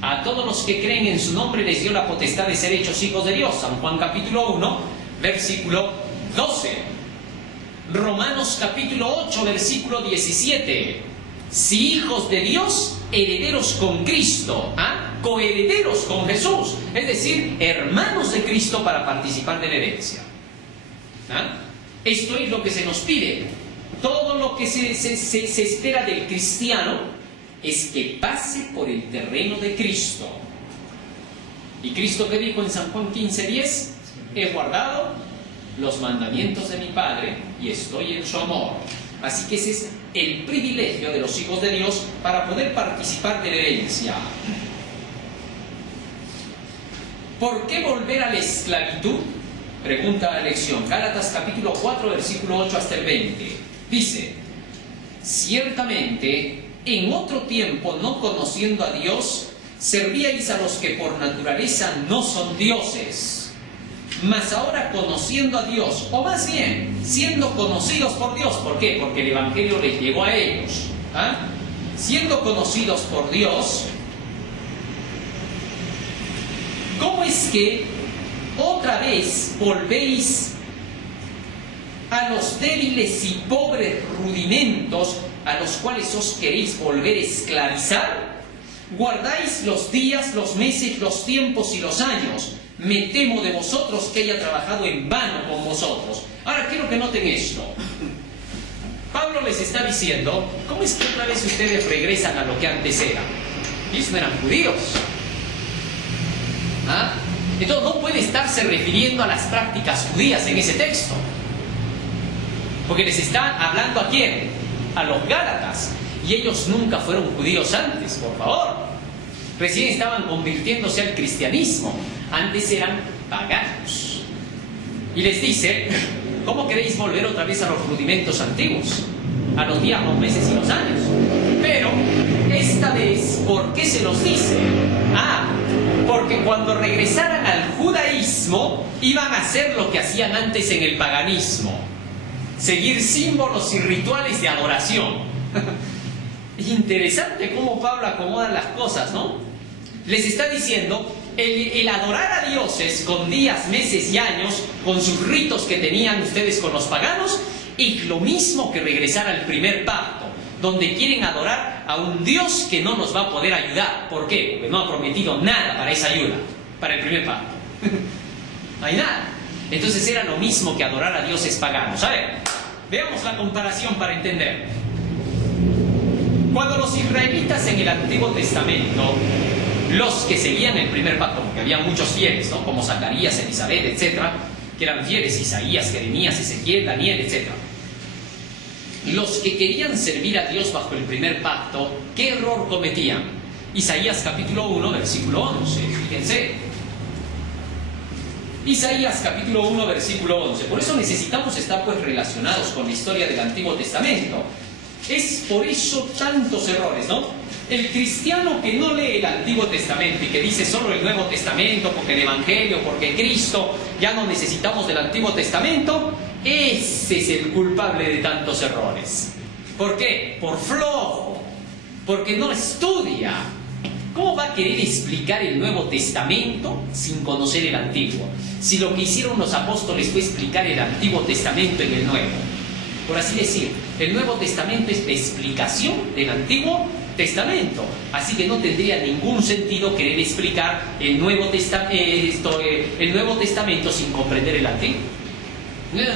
A todos los que creen en su nombre les dio la potestad de ser hechos hijos de Dios. San Juan capítulo 1, versículo 12. Romanos capítulo 8, versículo 17. Si hijos de Dios, herederos con Cristo, coherederos con Jesús, es decir, hermanos de Cristo para participar de la herencia. Esto es lo que se nos pide. Todo lo que se espera del cristiano es que pase por el terreno de Cristo. ¿Y Cristo qué dijo en San Juan 15:10? He guardado los mandamientos de mi Padre y estoy en su amor. Así que ese es el privilegio de los hijos de Dios para poder participar de la herencia. ¿Por qué volver a la esclavitud? Pregunta la lección. Gálatas capítulo 4, versículo 8 hasta el 20. Dice: ciertamente, en otro tiempo, no conociendo a Dios, servíais a los que por naturaleza no son dioses. Mas ahora, conociendo a Dios, o más bien, siendo conocidos por Dios, ¿por qué? Porque el Evangelio les llegó a ellos. Siendo conocidos por Dios, ¿cómo es que otra vez volvéis a los débiles y pobres rudimentos a los cuales os queréis volver a esclavizar? Guardáis los días, los meses, los tiempos y los años. Me temo de vosotros que haya trabajado en vano con vosotros. Ahora quiero que noten esto. Pablo les está diciendo, ¿cómo es que otra vez ustedes regresan a lo que antes eran? Ellos no eran judíos. Entonces no puede estarse refiriendo a las prácticas judías en ese texto. Porque les está hablando ¿a quién? A los Gálatas. Y ellos nunca fueron judíos antes, por favor. Recién estaban convirtiéndose al cristianismo. Antes eran paganos. Y les dice, ¿cómo queréis volver otra vez a los rudimentos antiguos? A los días, los meses y los años. Pero, esta vez, ¿por qué se los dice? Porque cuando regresaran al judaísmo, iban a hacer lo que hacían antes en el paganismo. Seguir símbolos y rituales de adoración. Es interesante cómo Pablo acomoda las cosas, ¿no? Les está diciendo, el adorar a dioses con días, meses y años, con sus ritos que tenían ustedes con los paganos, y lo mismo que regresar al primer pacto, donde quieren adorar a un Dios que no nos va a poder ayudar. ¿Por qué? Porque no ha prometido nada para esa ayuda, para el primer pacto. No hay nada. Entonces era lo mismo que adorar a dioses paganos. A ver, veamos la comparación para entender. Cuando los israelitas en el Antiguo Testamento, los que seguían el primer pacto, porque había muchos fieles, ¿no? Como Zacarías, Elizabeth, etc., que eran fieles, Isaías, Jeremías, Ezequiel, Daniel, etc. Los que querían servir a Dios bajo el primer pacto, ¿qué error cometían? Isaías capítulo 1, versículo 11, fíjense. Isaías capítulo 1, versículo 11. Por eso necesitamos estar pues relacionados con la historia del Antiguo Testamento. Es por eso tantos errores, ¿no? El cristiano que no lee el Antiguo Testamento y que dice solo el Nuevo Testamento, porque el Evangelio, porque Cristo, ya no necesitamos del Antiguo Testamento, ese es el culpable de tantos errores. ¿Por qué? Por flojo, porque no estudia. ¿Cómo va a querer explicar el Nuevo Testamento sin conocer el Antiguo? Si lo que hicieron los apóstoles fue explicar el Antiguo Testamento en el Nuevo. Por así decir, el Nuevo Testamento es la explicación del Antiguo Testamento. Así que no tendría ningún sentido querer explicar el Nuevo Testamento sin comprender el Antiguo.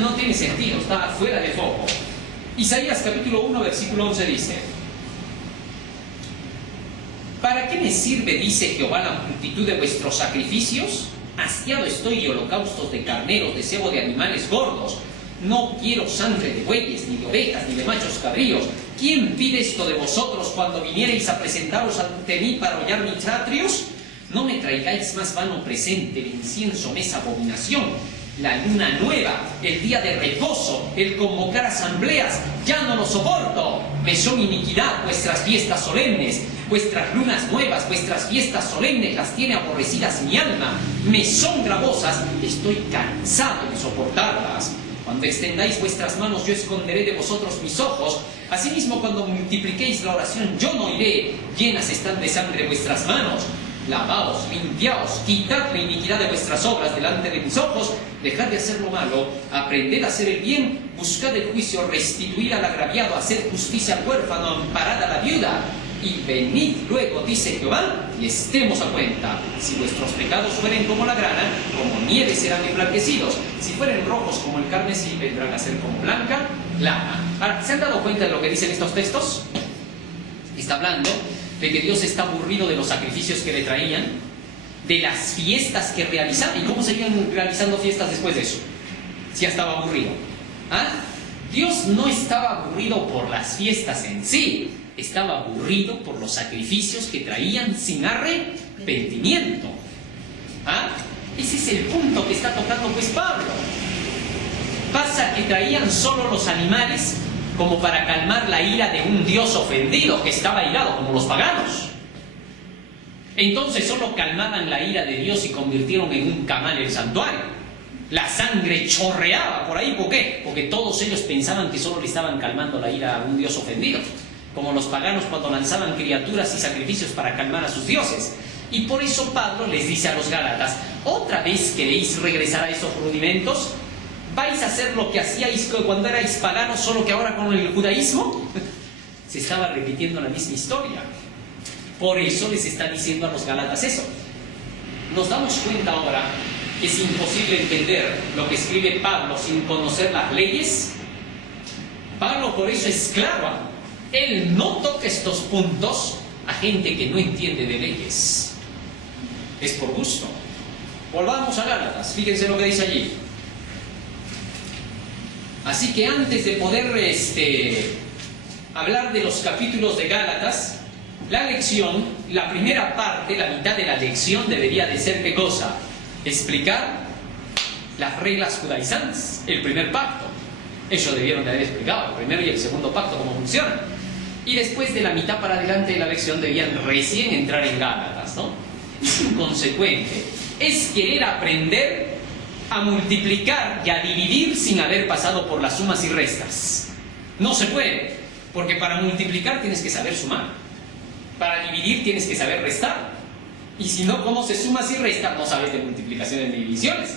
No tiene sentido, está fuera de foco. Isaías capítulo 1, versículo 11 dice: ¿para qué me sirve, dice Jehová, la multitud de vuestros sacrificios? Hastiado estoy de holocaustos de carneros, de cebo de animales gordos. No quiero sangre de bueyes, ni de ovejas, ni de machos cabríos. ¿Quién pide esto de vosotros cuando viniereis a presentaros ante mí para hollar mis atrios? No me traigáis más vano presente, el incienso me es abominación. La luna nueva, el día de reposo, el convocar asambleas, ya no lo soporto. Me son iniquidad vuestras fiestas solemnes, vuestras lunas nuevas, vuestras fiestas solemnes las tiene aborrecidas mi alma. Me son gravosas, estoy cansado de soportarlas. Cuando extendáis vuestras manos, yo esconderé de vosotros mis ojos. Asimismo, cuando multipliquéis la oración, yo no iré. Llenas están de sangre vuestras manos. Lavaos, limpiaos, quitad la iniquidad de vuestras obras delante de mis ojos. Dejad de hacer lo malo, aprended a hacer el bien, buscad el juicio, restituir al agraviado, hacer justicia al huérfano, amparad a la viuda. Y venid luego, dice Jehová, y estemos a cuenta. Si vuestros pecados fueren como la grana, como nieve serán emblanquecidos. Si fueren rojos como el carmesí, vendrán a ser como blanca lana. Ahora, ¿se han dado cuenta de lo que dicen estos textos? Está hablando de que Dios está aburrido de los sacrificios que le traían, de las fiestas que realizaban. ¿Y cómo seguían realizando fiestas después de eso? Si ya estaba aburrido. ¿Ah? Dios no estaba aburrido por las fiestas en sí, estaba aburrido por los sacrificios que traían sin arrepentimiento. ¿Ah? Ese es el punto que está tocando pues Pablo. Pasa que traían solo los animales como para calmar la ira de un Dios ofendido que estaba irado, como los paganos. Entonces solo calmaban la ira de Dios y convirtieron en un camal el santuario. La sangre chorreaba por ahí. ¿Por qué? Porque todos ellos pensaban que solo le estaban calmando la ira a un Dios ofendido, como los paganos cuando lanzaban criaturas y sacrificios para calmar a sus dioses. Y por eso Pablo les dice a los Gálatas: ¿otra vez queréis regresar a esos rudimentos? ¿Vais a hacer lo que hacíais cuando erais paganos, solo que ahora con el judaísmo? Se estaba repitiendo la misma historia. Por eso les está diciendo a los Gálatas eso. Nos damos cuenta ahora que es imposible entender lo que escribe Pablo sin conocer las leyes. Pablo por eso es claro. Él no toca estos puntos a gente que no entiende de leyes. Es por gusto. Volvamos a Gálatas. Fíjense lo que dice allí. Así que antes de poder hablar de los capítulos de Gálatas, la lección, la primera parte, la mitad de la lección debería de ser ¿qué cosa? Explicar las reglas judaizantes, el primer pacto. Eso debieron de haber explicado, el primero y el segundo pacto, cómo funcionan. Y después de la mitad para adelante de la lección debían recién entrar en Gálatas, ¿no? Es inconsecuente. Es querer aprender a multiplicar y a dividir sin haber pasado por las sumas y restas. No se puede, porque para multiplicar tienes que saber sumar, para dividir tienes que saber restar, y si no conoces sumas y restas no sabes de multiplicaciones ni divisiones.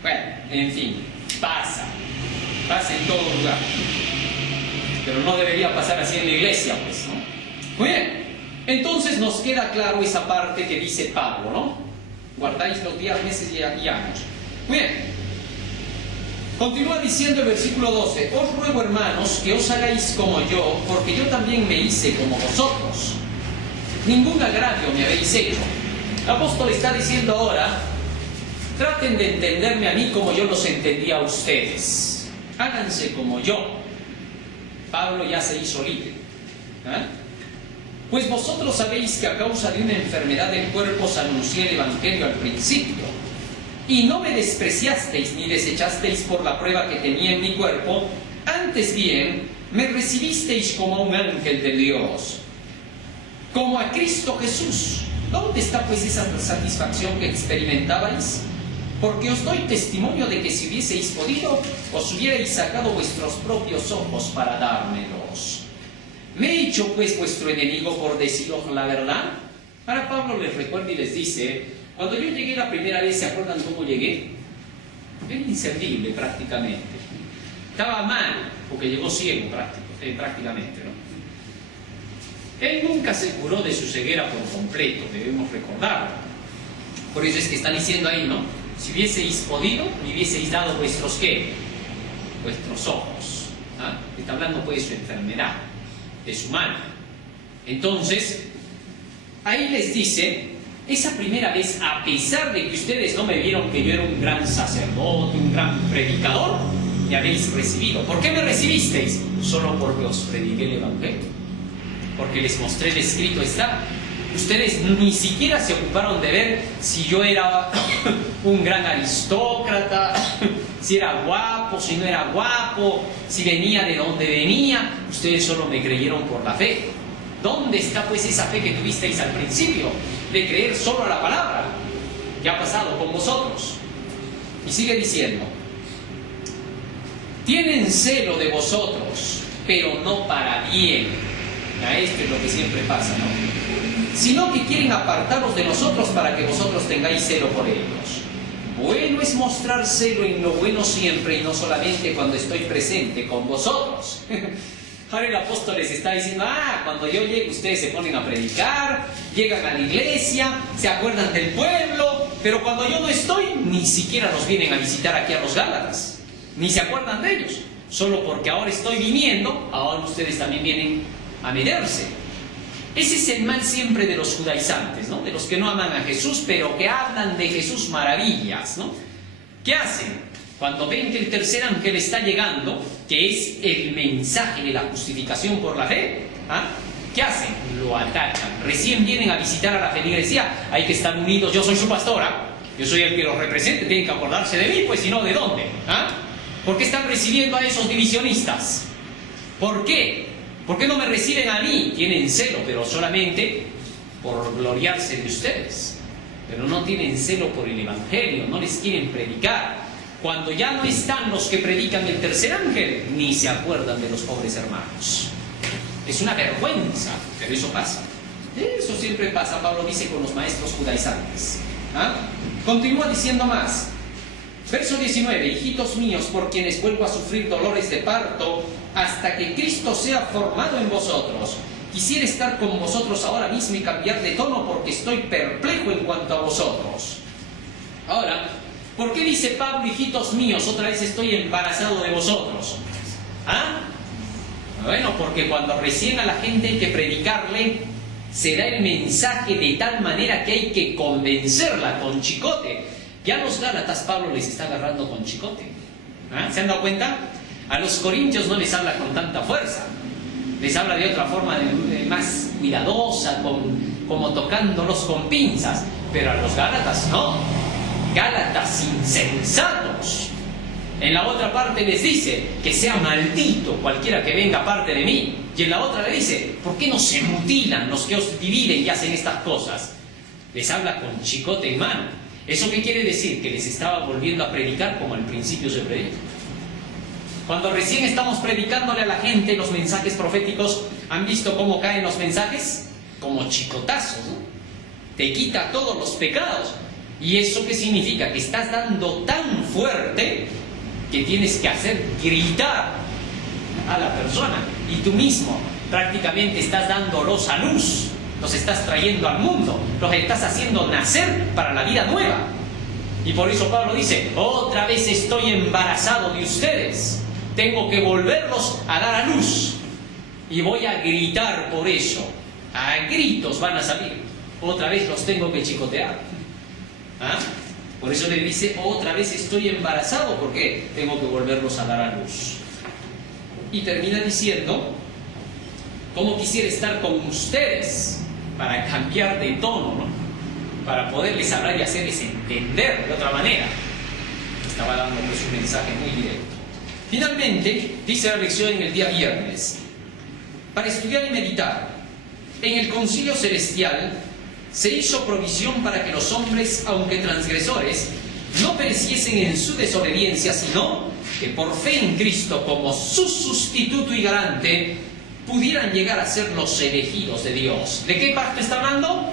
Bueno, en fin, pasa en todo lugar, pero no debería pasar así en la iglesia, pues, ¿no? Muy bien, entonces nos queda claro esa parte que dice Pablo, ¿no? Guardáis los días, meses y años. Muy bien, continúa diciendo el versículo 12: os ruego, hermanos, que os hagáis como yo, porque yo también me hice como vosotros. Ningún agravio me habéis hecho. El apóstol está diciendo ahora: traten de entenderme a mí como yo los entendía a ustedes. Háganse como yo. Pablo ya se hizo libre. ¿Ah? Pues vosotros sabéis que a causa de una enfermedad del cuerpo os anuncié el evangelio al principio. Y no me despreciasteis ni desechasteis por la prueba que tenía en mi cuerpo, antes bien me recibisteis como a un ángel de Dios, como a Cristo Jesús. ¿Dónde está pues esa satisfacción que experimentabais? Porque os doy testimonio de que si hubieseis podido, os hubierais sacado vuestros propios ojos para dármelos. ¿Me he hecho pues vuestro enemigo por deciros la verdad? Ahora Pablo les recuerda y les dice: cuando yo llegué la primera vez, ¿se acuerdan cómo llegué? Era inservible prácticamente. Estaba mal, porque llegó ciego prácticamente, ¿no? Él nunca se curó de su ceguera por completo, debemos recordarlo. Por eso es que está diciendo ahí, ¿no? Si hubieseis podido, me hubieseis dado vuestros, ¿qué? Vuestros ojos. ¿Ah? Está hablando pues de su enfermedad, de su mal. Entonces, ahí les dice, esa primera vez, a pesar de que ustedes no me vieron que yo era un gran sacerdote, un gran predicador, me habéis recibido. ¿Por qué me recibisteis? Solo porque os prediqué el Evangelio. Porque les mostré el escrito está. Ustedes ni siquiera se ocuparon de ver si yo era un gran aristócrata, si era guapo, si no era guapo, si venía de donde venía. Ustedes solo me creyeron por la fe. ¿Dónde está pues esa fe que tuvisteis al principio? De creer solo a la palabra. ¿Qué ha pasado con vosotros? Y sigue diciendo, tienen celo de vosotros, pero no para bien. Esto es lo que siempre pasa, ¿no? Sino que quieren apartaros de nosotros para que vosotros tengáis celo por ellos. Bueno es mostrar celo en lo bueno siempre y no solamente cuando estoy presente con vosotros. Ahora el apóstol les está diciendo, cuando yo llego ustedes se ponen a predicar, llegan a la iglesia, se acuerdan del pueblo, pero cuando yo no estoy, ni siquiera nos vienen a visitar aquí a los Gálatas, ni se acuerdan de ellos. Solo porque ahora estoy viniendo, ahora ustedes también vienen a meterse. Ese es el mal siempre de los judaizantes, ¿no? De los que no aman a Jesús, pero que hablan de Jesús maravillas, ¿no? ¿Qué hacen? Cuando ven que el tercer ángel está llegando, que es el mensaje de la justificación por la fe, ¿qué hacen? Lo atacan. Recién vienen a visitar a la feligresía, hay que estar unidos, yo soy su pastora, yo soy el que los represente, tienen que acordarse de mí, pues si no, ¿de dónde? ¿Por qué están recibiendo a esos divisionistas? ¿Por qué? ¿Por qué no me reciben a mí? Tienen celo, pero solamente por gloriarse de ustedes. Pero no tienen celo por el Evangelio, no les quieren predicar. Cuando ya no están los que predican el tercer ángel, ni se acuerdan de los pobres hermanos. Es una vergüenza, pero eso pasa. Eso siempre pasa, Pablo dice, con los maestros judaizantes. Continúa diciendo más. Verso 19, hijitos míos, por quienes vuelvo a sufrir dolores de parto, hasta que Cristo sea formado en vosotros. Quisiera estar con vosotros ahora mismo y cambiar de tono porque estoy perplejo en cuanto a vosotros. Ahora, ¿por qué dice Pablo, hijitos míos, otra vez estoy embarazado de vosotros? Bueno, porque cuando recién a la gente hay que predicarle, se da el mensaje de tal manera que hay que convencerla con chicote. Ya a los Gálatas Pablo les está agarrando con chicote. ¿Se han dado cuenta? A los corintios no les habla con tanta fuerza. Les habla de otra forma, más cuidadosa, como tocándolos con pinzas. Pero a los Gálatas no. Gálatas insensatos. En la otra parte les dice que sea maldito cualquiera que venga aparte de mí. Y en la otra le dice, ¿por qué no se mutilan los que os dividen y hacen estas cosas? Les habla con chicote en mano. ¿Eso qué quiere decir? Que les estaba volviendo a predicar como al principio se predica. Cuando recién estamos predicándole a la gente los mensajes proféticos, ¿han visto cómo caen los mensajes? Como chicotazos, ¿no? Te quita todos los pecados. ¿Y eso qué significa? Que estás dando tan fuerte que tienes que hacer gritar a la persona. Y tú mismo prácticamente estás dándolos a luz. Los estás trayendo al mundo, los estás haciendo nacer para la vida nueva. Y por eso Pablo dice, otra vez estoy embarazado de ustedes. Tengo que volverlos a dar a luz. Y voy a gritar por eso. A gritos van a salir. Otra vez los tengo que chicotear. Por eso le dice, otra vez estoy embarazado. ¿Por qué? Tengo que volverlos a dar a luz. Y termina diciendo, ¿cómo quisiera estar con ustedes? Para cambiar de tono, ¿no? Para poderles hablar y hacerles entender de otra manera. Estaba dando pues un mensaje muy directo. Finalmente, dice la lección en el día viernes, para estudiar y meditar, en el concilio celestial se hizo provisión para que los hombres, aunque transgresores, no pereciesen en su desobediencia, sino que por fe en Cristo como su sustituto y garante, pudieran llegar a ser los elegidos de Dios. ¿De qué pacto está hablando?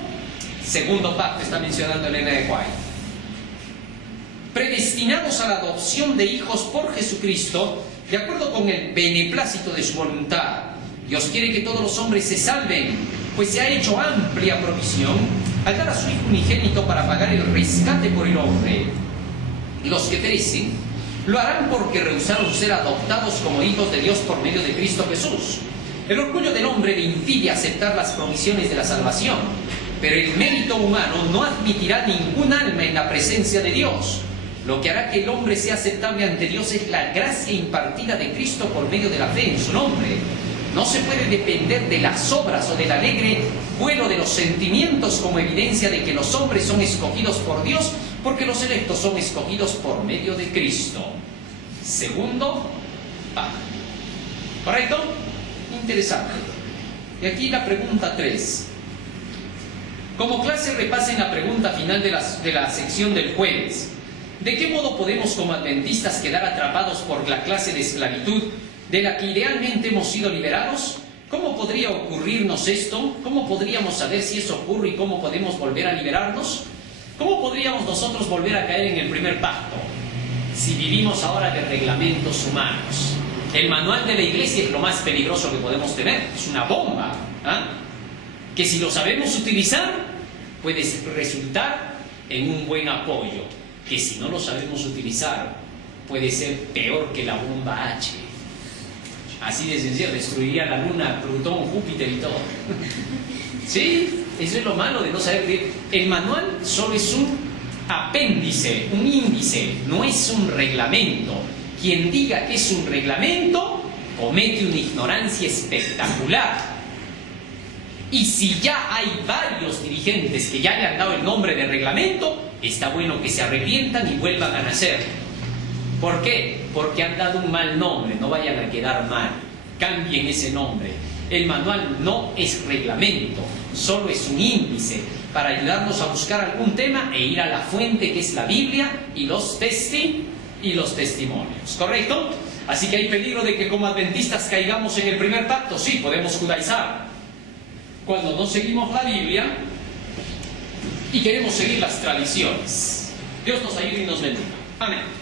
Segundo pacto está mencionando Elena de White. Predestinados a la adopción de hijos por Jesucristo, de acuerdo con el beneplácito de su voluntad. Dios quiere que todos los hombres se salven pues se ha hecho amplia provisión al dar a su Hijo unigénito para pagar el rescate por el hombre. Los que perecen lo harán porque rehusaron ser adoptados como hijos de Dios por medio de Cristo Jesús. El orgullo del hombre le impide aceptar las provisiones de la salvación, pero el mérito humano no admitirá ningún alma en la presencia de Dios. Lo que hará que el hombre sea aceptable ante Dios es la gracia impartida de Cristo por medio de la fe en su nombre. No se puede depender de las obras o del alegre vuelo de los sentimientos como evidencia de que los hombres son escogidos por Dios, porque los electos son escogidos por medio de Cristo. Segundo, ¿correcto? Interesante. Y aquí la pregunta 3. Como clase repasen la pregunta final de la sección del jueves. ¿De qué modo podemos como adventistas quedar atrapados por la clase de esclavitud de la que idealmente hemos sido liberados? ¿Cómo podría ocurrirnos esto? ¿Cómo podríamos saber si eso ocurre y cómo podemos volver a liberarnos? ¿Cómo podríamos nosotros volver a caer en el primer pacto si vivimos ahora de reglamentos humanos? El manual de la iglesia es lo más peligroso que podemos tener, es una bomba, que si lo sabemos utilizar puede resultar en un buen apoyo, que si no lo sabemos utilizar puede ser peor que la bomba H. Así de sencillo, destruiría la Luna, Plutón, Júpiter y todo. Sí, eso es lo malo de no saber. El manual solo es un apéndice, un índice, no es un reglamento. Quien diga que es un reglamento comete una ignorancia espectacular. Y si ya hay varios dirigentes que ya le han dado el nombre de reglamento, está bueno que se arrepientan y vuelvan a nacer. ¿Por qué? Porque han dado un mal nombre, no vayan a quedar mal. Cambien ese nombre. El manual no es reglamento, solo es un índice para ayudarnos a buscar algún tema e ir a la fuente que es la Biblia y los testimonios. ¿Correcto? Así que hay peligro de que como adventistas caigamos en el primer pacto. Sí, podemos judaizar cuando no seguimos la Biblia y queremos seguir las tradiciones. Dios nos ayude y nos bendiga. Amén.